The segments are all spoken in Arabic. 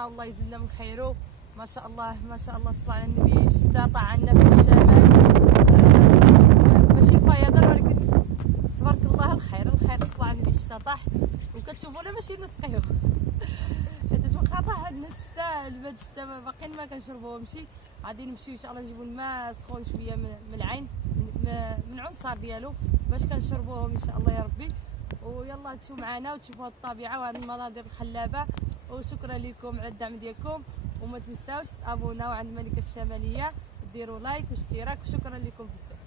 زارنا والله يزيدنا من خيره. ما شاء الله ما شاء الله، الصلاة على النبي. الشتاء طاع عنا في الشمال، ماشي فيضان ولكن تبارك الله الخير الصلاة على النبي. الشتاء طاح وكتشوفونا ماشي نسقيو حيت توقع طاح عندنا الشتاء. البرد الشتاء باقيين ما كنشربوهمش. غادي نمشيو ان شاء الله نجيبو الماء سخون شويه من العين، من عنصر ديالو باش كنشربوهم ان شاء الله يا ربي. ويلا تشوفوا معنا وتشوفوا هاد الطبيعه وهاد المناظر الخلابه. وشكرا لكم على الدعم ديالكم، وما تنساوش تابوناو عند الملكه الشماليه، ديروا لايك واشتراك، وشكرا لكم بزاف.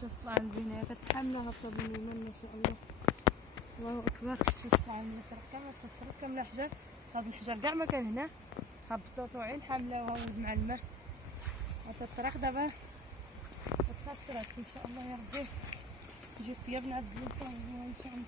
توصل عند البنايه كتحملها هكا باليمين ما شاء الله. الله اكبر. توصل عند الطريق كامله تخسرت كامله حجر. هاد الحجر كاع ما كان هنا هبطوا طوعين حاملاوها ولد مع الماء. هاد الطريق دابا تخسرت ان شاء الله يا ربي. يجي الطياب نعدلو نصاوبوها ان شاء الله.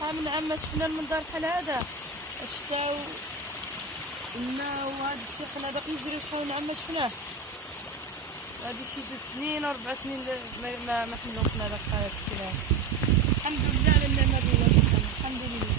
شحال من عام ما شفنا المنظر بحال هذا. الشتاء والماء وهذا الثقل هذا كيجري. شحال من عام ما شفناه. هادي شي 3 سنين و 4 سنين ما حملونا داك الشكل هذا. الحمد لله على النعمه ديالنا. الحمد لله.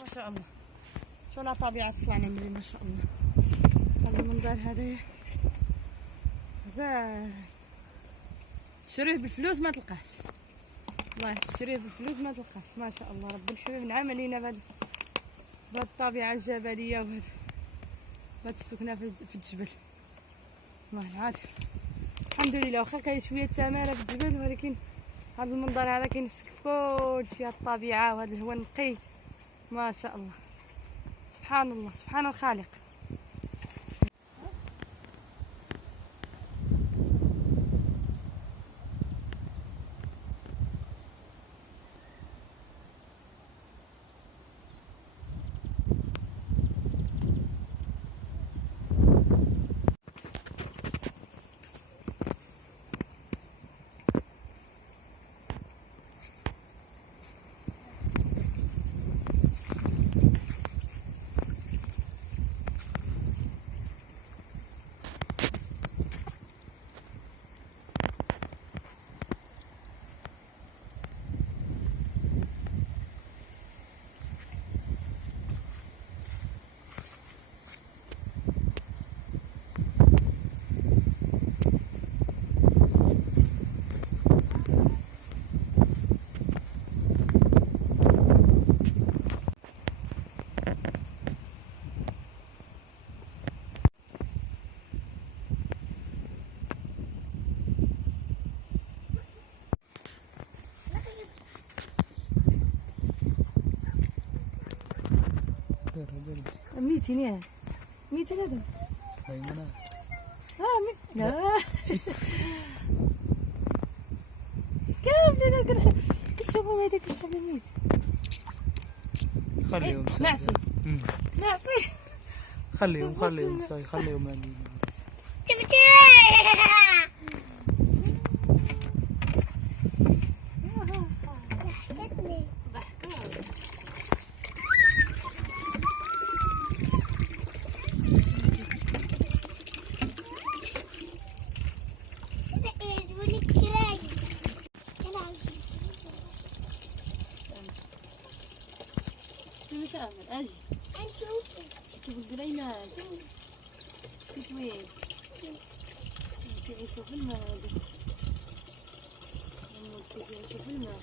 ما شاء الله شوفوا الطبيعه الصلانه ملي ما شاء الله. هذا المنظر هذا زاد تشريه بالفلوس ما تلقاش. والله تشريه بالفلوس ما تلقاش. ما شاء الله رب الحبيب نعم علينا بهاد الطبيعه الجبليه وهاد السكنه في الجبل. والله العظيم الحمد لله. واخا كاين شويه تماره في الجبل ولكن هذا المنظر هذا كينسك كلشي. هاد الطبيعه وهذا الهواء النقي ما شاء الله. سبحان الله سبحان الخالق. ميتين ياك ميتين هذا ميمونة لا كاملين كتشوفوا هذاك الحبل ميت خليهم نعسي نعسي خليهم صاي خليهم عندي مش عامل اجي شوف القرينة كيف وين تعيشوا في الماء هذه تعيشوا في الماء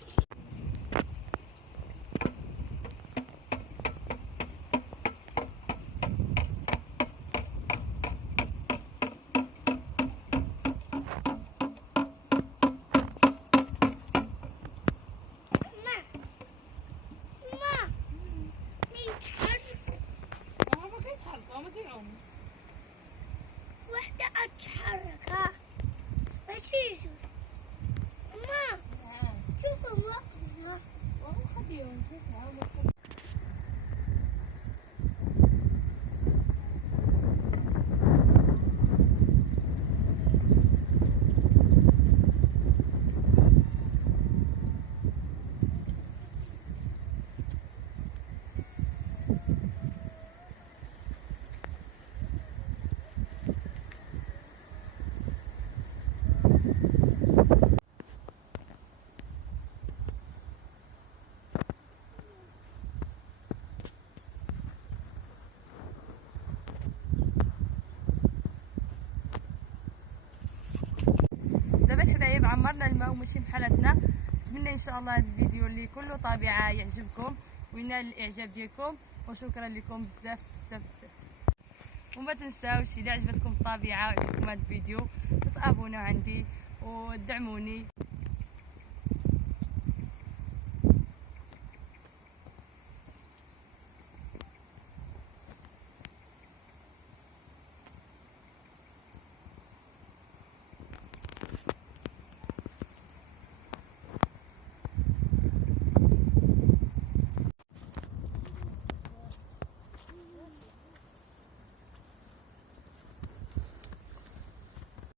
وحدة أتحرك ها ماشي يجوز أما شوفوا موقفنا خليهم دابا الحبايب عمرنا الماء وماشي بحالتنا. نتمنى ان شاء الله هذا الفيديو اللي كله طبيعه يعجبكم وينال الاعجاب ديالكم، وشكرا لكم بزاف بزاف بزاف. وما تنساوش اذا عجبتكم الطبيعه وعجبكم هذا الفيديو تتابونوا عندي وتدعموني.